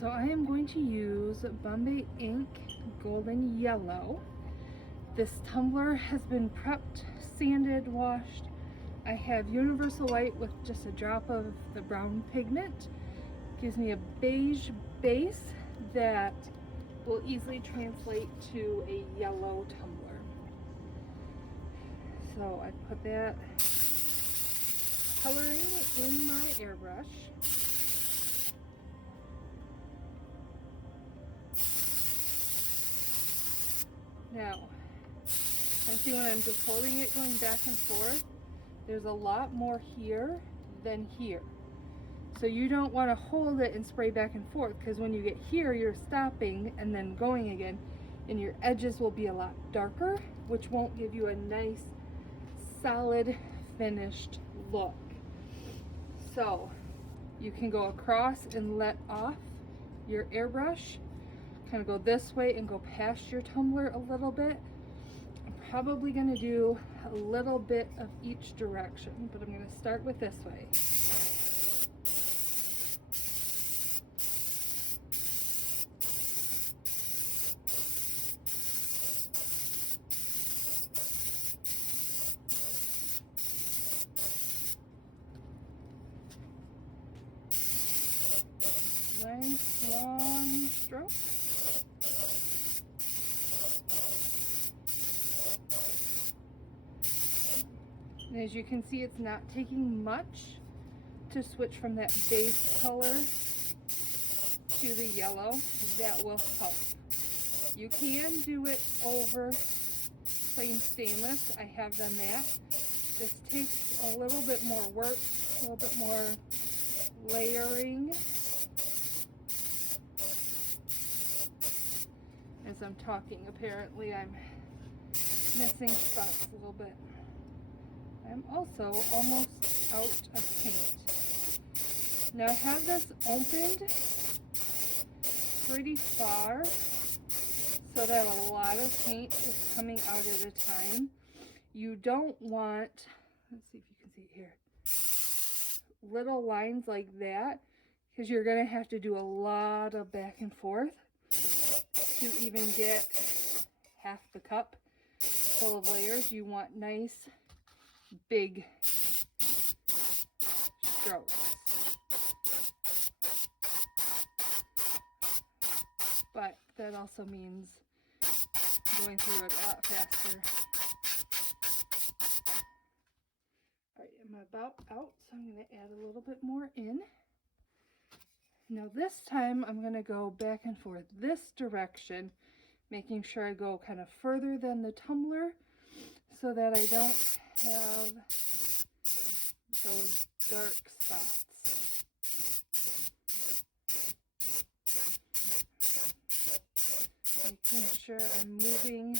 So I am going to use Bombay Ink Golden Yellow. This tumbler has been prepped, sanded, washed. I have Universal White with just a drop of the brown pigment. Gives me a beige base that will easily translate to a yellow tumbler. So I put that coloring in my airbrush. Now, and see when I'm just holding it going back and forth, there's a lot more here than here. So you don't want to hold it and spray back and forth, because when you get here, you're stopping and then going again, and your edges will be a lot darker, which won't give you a nice, solid, finished look. So you can go across and let off your airbrush, kind of go this way and go past your tumbler a little bit. I'm probably going to do a little bit of each direction, but I'm going to start with this way. Nice long stroke. And as you can see, it's not taking much to switch from that base color to the yellow. That will help. You can do it over plain stainless. I have done that. This takes a little bit more work, a little bit more layering. As I'm talking, apparently I'm missing spots a little bit. I'm also almost out of paint. Now I have this opened pretty far so that a lot of paint is coming out at a time. You don't want, let's see if you can see it here, little lines like that, because you're going to have to do a lot of back and forth to even get half the cup full of layers. You want nice big strokes. But that also means going through it a lot faster. Alright, I'm about out, so I'm going to add a little bit more in. Now this time I'm going to go back and forth this direction, making sure I go kind of further than the tumbler so that I don't have those dark spots. Making sure I'm moving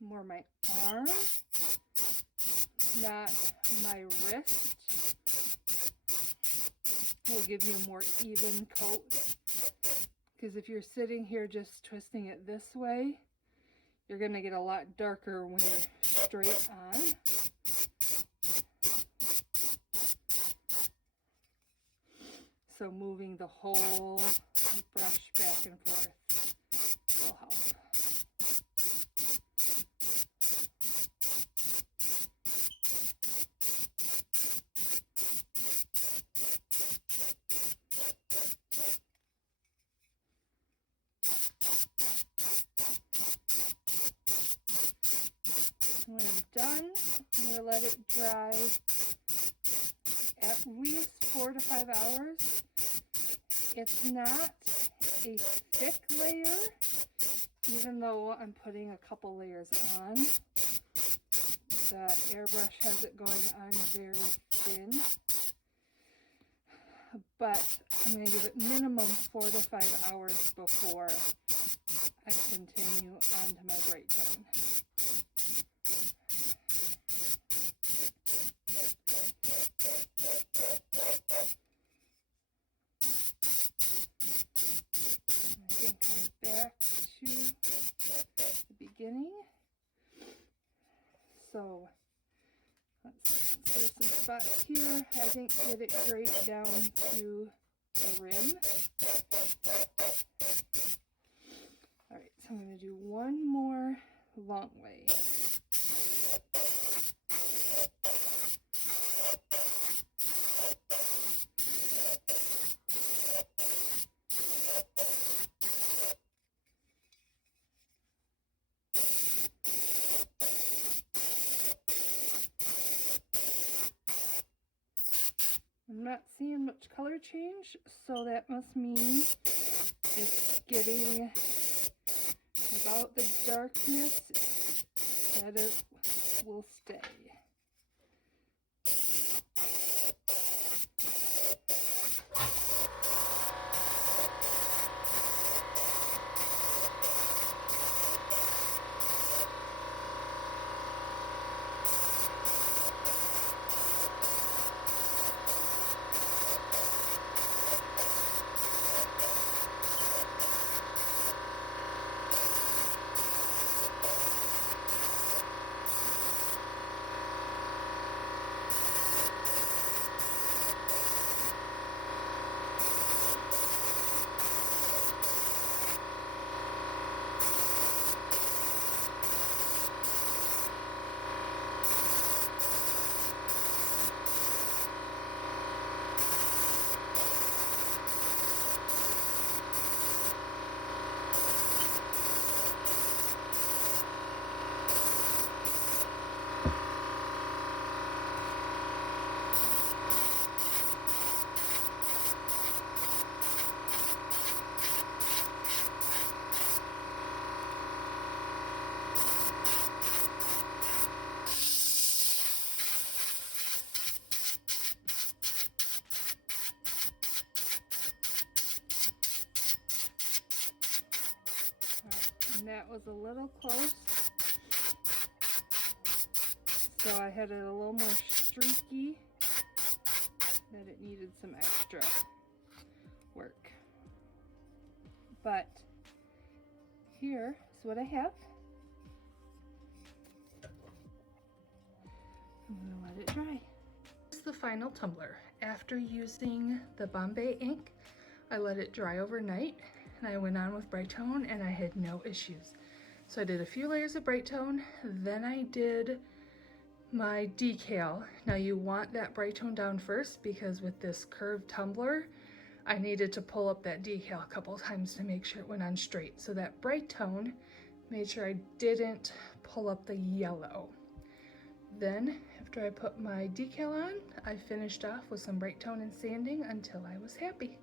more my arm, not my wrist. Will give you a more even coat, because if you're sitting here just twisting it this way, you're going to get a lot darker when you're straight on. So moving the whole brush back and forth will help. When I'm done, I'm going to let it dry at least 4 to 5 hours. It's not a thick layer, even though I'm putting a couple layers on. The airbrush has it going on very thin. But I'm going to give it minimum 4 to 5 hours before I continue on to my breakdown. Back to the beginning. So let's see, there's some spots here. I didn't get it right down to the rim. All right, so I'm going to do one more long way. I'm not seeing much color change, so that must mean it's getting about the darkness that it will stay. And that was a little close, so I had it a little more streaky, that it needed some extra work. But here is what I have. I'm gonna let it dry. This is the final tumbler. After using the Bombay Ink, I let it dry overnight, and I went on with Bright Tone and I had no issues. So I did a few layers of Bright Tone, then I did my decal. Now you want that Bright Tone down first because with this curved tumbler, I needed to pull up that decal a couple times to make sure it went on straight. So that Bright Tone made sure I didn't pull up the yellow. Then after I put my decal on, I finished off with some Bright Tone and sanding until I was happy.